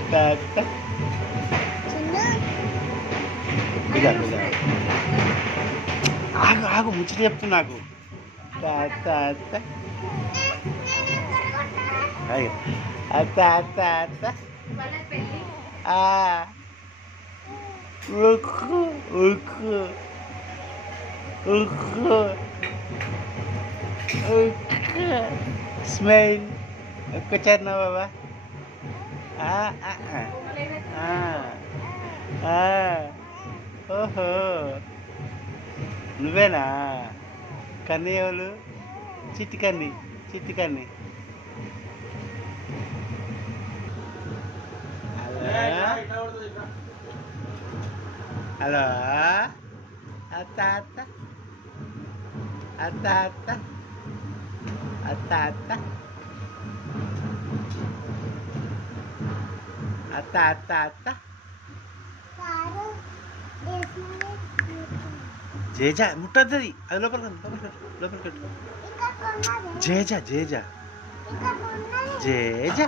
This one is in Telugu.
అత్త అత్త ఇదా ఇదా ఆగు ఆగు ముచ్చట చెప్పు నాకు. అత్త అత్త అత్త అత్త అత్త ఉక్కు ఉక్కు ఉక్కు ఉక్కు స్మైల్ ఒక్కచారు నా బాబా. ఓహో నువ్వేనా కన్నీ ఎవరు? చిట్టి కన్ని చిట్టి కన్ని. హలో అత్త అత్త అత్త అత్త అత్త అత్త అత్త అత్త అత్త జేజా ముట్టద్ది అది లోపలికి జేజా జేజా జేజా